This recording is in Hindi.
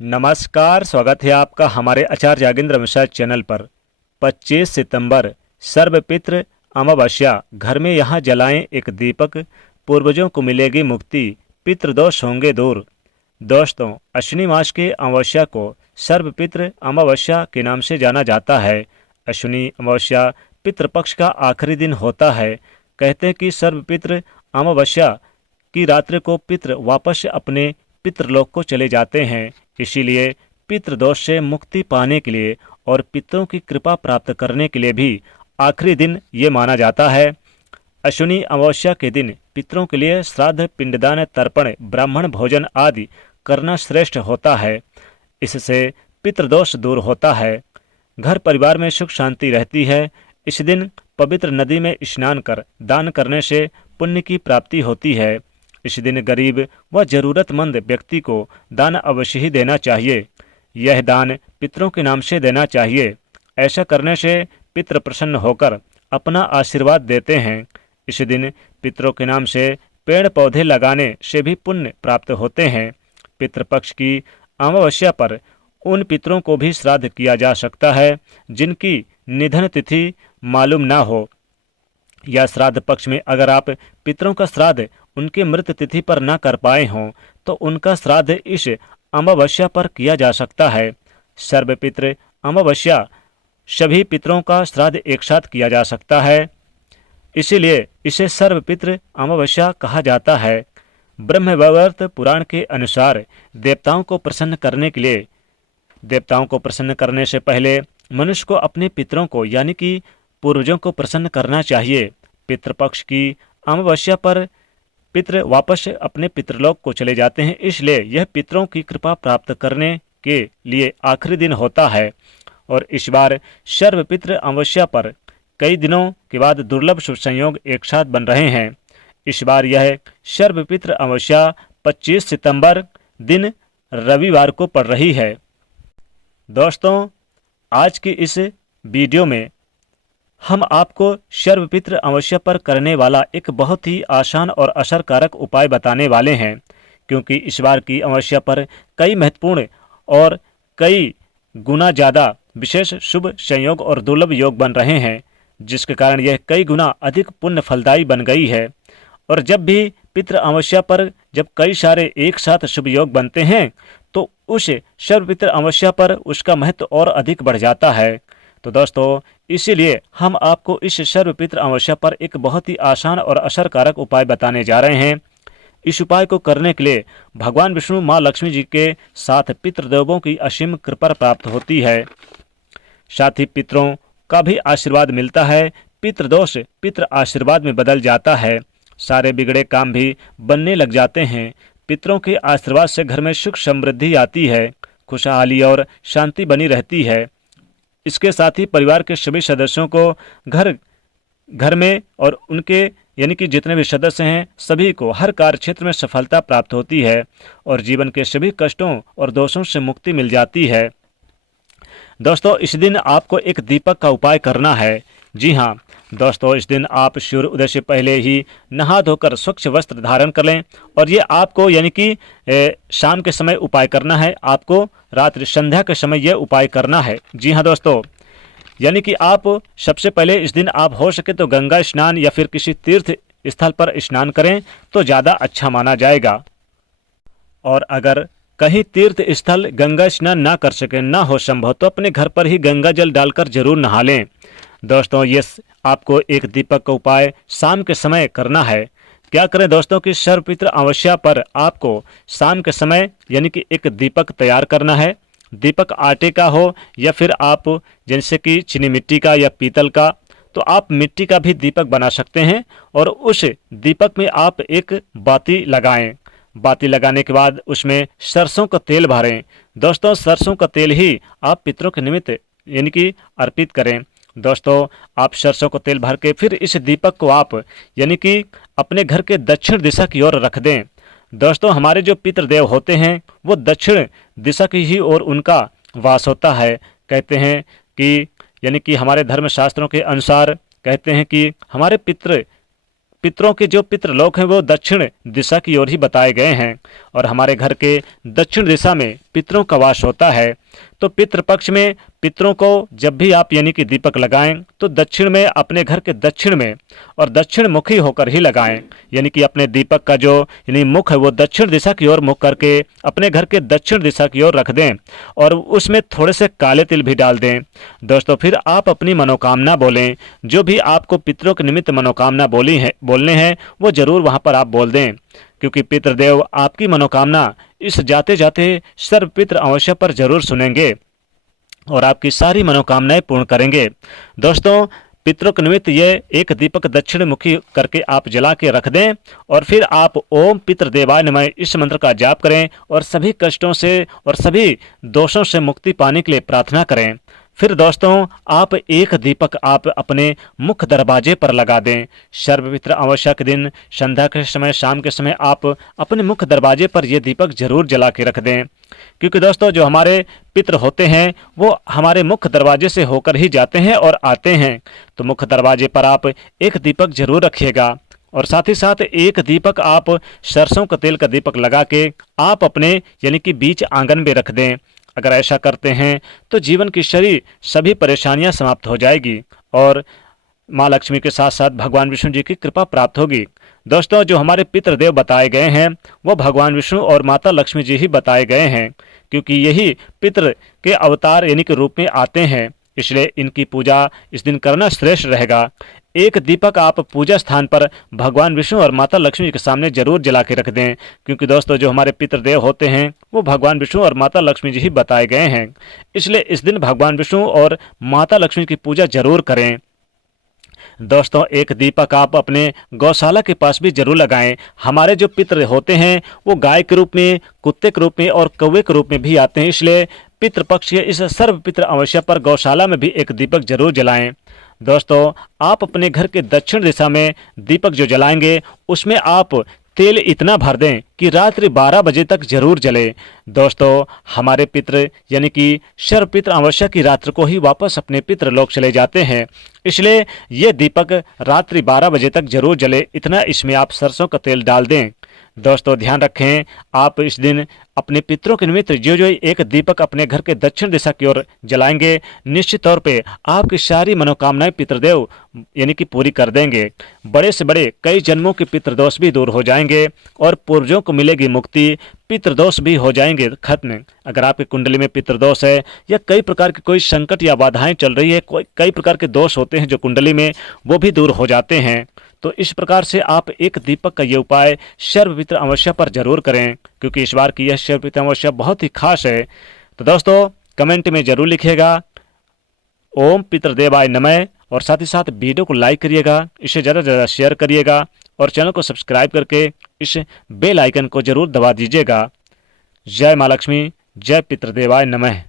नमस्कार, स्वागत है आपका हमारे आचार्य यागेंद्र मिश्रा चैनल पर। 25 सितंबर सर्वपितृ अमावस्या। घर में यहाँ जलाएं एक दीपक, पूर्वजों को मिलेगी मुक्ति, पितृदोष होंगे दूर। दोस्तों, अश्विनी मास के अमावस्या को सर्वपितृ अमावस्या के नाम से जाना जाता है। अश्विनी अमावस्या पितृपक्ष का आखिरी दिन होता है। कहते हैं कि सर्वपितृ अमावस्या की रात्रि को पितृ वापस अपने पितृलोक को चले जाते हैं। इसीलिए पितृदोष से मुक्ति पाने के लिए और पितरों की कृपा प्राप्त करने के लिए भी आखिरी दिन ये माना जाता है। अश्विनी अमावस्या के दिन पितरों के लिए श्राद्ध, पिंडदान, तर्पण, ब्राह्मण भोजन आदि करना श्रेष्ठ होता है। इससे पितृदोष दूर होता है, घर परिवार में सुख शांति रहती है। इस दिन पवित्र नदी में स्नान कर दान करने से पुण्य की प्राप्ति होती है। इस दिन गरीब व जरूरतमंद व्यक्ति को दान अवश्य ही देना चाहिए। यह दान पितरों के नाम से देना चाहिए। ऐसा करने से पितृ प्रसन्न होकर अपना आशीर्वाद देते हैं। इस दिन पितरों के नाम से पेड़ पौधे लगाने से भी पुण्य प्राप्त होते हैं। पितृपक्ष की अमावस्या पर उन पितरों को भी श्राद्ध किया जा सकता है जिनकी निधन तिथि मालूम ना हो, या श्राद्ध पक्ष में अगर आप पितरों का श्राद्ध उनके मृत तिथि पर न कर पाए हों तो उनका श्राद्ध इस अमावस्या पर किया जा सकता है। सर्वपितृ अमावस्या सभी पितरों का श्राद्ध एक साथ किया जा सकता है, इसीलिए इसे सर्वपितृ अमावस्या कहा जाता है। ब्रह्मवैवर्त पुराण के अनुसार देवताओं को प्रसन्न करने से पहले मनुष्य को अपने पितरों को यानी कि पूर्वजों को प्रसन्न करना चाहिए। पितृपक्ष की अमावस्या पर पितृ वापस अपने पितृलोक को चले जाते हैं, इसलिए यह पितरों की कृपा प्राप्त करने के लिए आखिरी दिन होता है। और इस बार सर्वपितृ अमावस्या पर कई दिनों के बाद दुर्लभ शुभ संयोग एक साथ बन रहे हैं। इस बार यह सर्वपितृ अमावस्या 25 सितंबर दिन रविवार को पड़ रही है। दोस्तों, आज की इस वीडियो में हम आपको सर्वपितृ अमावस्या पर करने वाला एक बहुत ही आसान और असरकारक उपाय बताने वाले हैं, क्योंकि इस बार की अमावस्या पर कई महत्वपूर्ण और कई गुना ज़्यादा विशेष शुभ संयोग और दुर्लभ योग बन रहे हैं, जिसके कारण यह कई गुना अधिक पुण्य फलदायी बन गई है। और जब भी पितृ अमावस्या पर जब कई सारे एक साथ शुभ योग बनते हैं तो उस सर्वपितृ अमावस्या पर उसका महत्व और अधिक बढ़ जाता है। तो दोस्तों, इसीलिए हम आपको इस सर्वपितृ अमावस्या पर एक बहुत ही आसान और असरकारक उपाय बताने जा रहे हैं। इस उपाय को करने के लिए भगवान विष्णु, माँ लक्ष्मी जी के साथ पितृदेवों की असीम कृपा प्राप्त होती है। साथ ही पितरों का भी आशीर्वाद मिलता है। पितृदोष पितृ आशीर्वाद में बदल जाता है। सारे बिगड़े काम भी बनने लग जाते हैं। पितरों के आशीर्वाद से घर में सुख समृद्धि आती है, खुशहाली और शांति बनी रहती है। इसके साथ ही परिवार के सभी सदस्यों को घर में और उनके यानी कि जितने भी सदस्य हैं सभी को हर कार्य क्षेत्र में सफलता प्राप्त होती है और जीवन के सभी कष्टों और दोषों से मुक्ति मिल जाती है। दोस्तों, इस दिन आपको एक दीपक का उपाय करना है। जी हाँ दोस्तों, इस दिन आप सूर्य उदय से पहले ही नहा धोकर स्वच्छ वस्त्र धारण कर लें और ये आपको यानी कि शाम के समय उपाय करना है। आपको रात्रि संध्या के समय यह उपाय करना है। जी हाँ दोस्तों, यानी कि आप सबसे पहले इस दिन आप हो सके तो गंगा स्नान या फिर किसी तीर्थ स्थल पर स्नान करें तो ज़्यादा अच्छा माना जाएगा। और अगर कहीं तीर्थ स्थल गंगा स्नान ना कर सके, ना हो संभव, तो अपने घर पर ही गंगा जल डालकर जरूर नहा लें। दोस्तों, ये आपको एक दीपक का उपाय शाम के समय करना है। क्या करें दोस्तों कि सर्वपितृ अमावस्या पर आपको शाम के समय यानी कि एक दीपक तैयार करना है। दीपक आटे का हो या फिर आप जैसे कि चीनी मिट्टी का या पीतल का, तो आप मिट्टी का भी दीपक बना सकते हैं। और उस दीपक में आप एक बाती लगाएं। बाती लगाने के बाद उसमें सरसों का तेल भरें। दोस्तों, सरसों का तेल ही आप पितरों के निमित्त यानी कि अर्पित करें। दोस्तों, आप सरसों को तेल भर के फिर इस दीपक को आप यानी कि अपने घर के दक्षिण दिशा की ओर रख दें। दोस्तों, हमारे जो पितृदेव होते हैं वो दक्षिण दिशा की ही ओर उनका वास होता है। कहते हैं कि यानी कि हमारे धर्म शास्त्रों के अनुसार कहते हैं कि हमारे पितरों के जो पितृलोक हैं वो दक्षिण दिशा की ओर ही बताए गए हैं और हमारे घर के दक्षिण दिशा में पितरों का वास होता है। तो पितृपक्ष में पितरों को जब भी आप यानी कि दीपक लगाएं तो दक्षिण में, अपने घर के दक्षिण में और दक्षिण मुखी होकर ही लगाएं, यानी कि अपने दीपक का जो यानी मुख है वो दक्षिण दिशा की ओर मुख करके अपने घर के दक्षिण दिशा की ओर रख दें और उसमें थोड़े से काले तिल भी डाल दें। दोस्तों फिर आप अपनी मनोकामना बोलें, जो भी आपको पितरों के निमित्त मनोकामना बोलने हैं वो जरूर वहां पर आप बोल दें, क्योंकि पितृदेव आपकी मनोकामना इस जाते जाते सर्व पितृ अमावस्या पर जरूर सुनेंगे और आपकी सारी मनोकामनाएं पूर्ण करेंगे। दोस्तों पितरों के निमित्त ये एक दीपक दक्षिण मुखी करके आप जला के रख दें और फिर आप ओम पितृदेवाय नमः इस मंत्र का जाप करें और सभी कष्टों से और सभी दोषों से मुक्ति पाने के लिए प्रार्थना करें। फिर दोस्तों आप एक दीपक आप अपने मुख्य दरवाजे पर लगा दें। सर्वपितृ अमावस्या के दिन संध्या के समय, शाम के समय आप अपने मुख्य दरवाजे पर यह दीपक जरूर जला के रख दें, क्योंकि दोस्तों जो हमारे पितृ होते हैं वो हमारे मुख्य दरवाजे से होकर ही जाते हैं और आते हैं। तो मुख्य दरवाजे पर आप एक दीपक जरूर रखिएगा और साथ ही साथ एक दीपक आप सरसों का तेल का दीपक लगा के आप अपने यानी कि बीच आंगन में रख दें। अगर ऐसा करते हैं तो जीवन की सभी परेशानियां समाप्त हो जाएगी और माँ लक्ष्मी के साथ साथ भगवान विष्णु जी की कृपा प्राप्त होगी। दोस्तों जो हमारे पितृदेव बताए गए हैं वो भगवान विष्णु और माता लक्ष्मी जी ही बताए गए हैं, क्योंकि यही पितृ के अवतार यानी कि रूप में आते हैं, इसलिए इनकी पूजा इस दिन करना श्रेष्ठ रहेगा। एक दीपक आप पूजा स्थान पर भगवान विष्णु और माता लक्ष्मी के सामने जरूर जला के रख दें, क्योंकि दोस्तों जो हमारे पितृदेव होते हैं वो भगवान विष्णु और माता लक्ष्मी जी ही बताए गए हैं, इसलिए इस दिन भगवान विष्णु और माता लक्ष्मी की पूजा जरूर करें। दोस्तों एक दीपक आप अपने गौशाला के पास भी जरूर लगाएं। हमारे जो पितृ होते हैं वो गाय के रूप में, कुत्ते के रूप में और कौवे के रूप में भी आते हैं, इसलिए पितृपक्ष के इस सर्व पितृ अमावस्या पर गौशाला में भी एक दीपक जरूर जलाएं। दोस्तों आप अपने घर के दक्षिण दिशा में दीपक जो जलाएंगे उसमें आप तेल इतना भर दें कि रात्रि 12 बजे तक जरूर जले। दोस्तों हमारे पितृ यानी कि सर्व पितृ अमावस्या की रात्रि को ही वापस अपने पितृलोक चले जाते हैं, इसलिए ये दीपक रात्रि 12 बजे तक जरूर जले, इतना इसमें आप सरसों का तेल डाल दें। दोस्तों ध्यान रखें, आप इस दिन अपने पितरों के निमित्त जो एक दीपक अपने घर के दक्षिण दिशा की ओर जलाएंगे, निश्चित तौर पे आपकी सारी मनोकामनाएं पितृदेव यानी कि पूरी कर देंगे। बड़े से बड़े कई जन्मों के पितृदोष भी दूर हो जाएंगे और पूर्वजों को मिलेगी मुक्ति, पितृदोष भी हो जाएंगे खत्म। अगर आपकी कुंडली में पितृदोष है या कई प्रकार की कोई संकट या बाधाएं चल रही है, कई प्रकार के दोष होते हैं जो कुंडली में, वो भी दूर हो जाते हैं। तो इस प्रकार से आप एक दीपक का ये उपाय सर्वपितृ अमावस्या पर जरूर करें, क्योंकि इस बार की यह सर्वपितृ अमावस्या बहुत ही खास है। तो दोस्तों कमेंट में जरूर लिखिएगा ओम पितृदेवाय नमः और साथ ही साथ वीडियो को लाइक करिएगा, इसे ज़्यादा से ज़्यादा शेयर करिएगा और चैनल को सब्सक्राइब करके इस बेल आइकन को जरूर दबा दीजिएगा। जय माँ लक्ष्मी, जय पितृदेवाय नमः।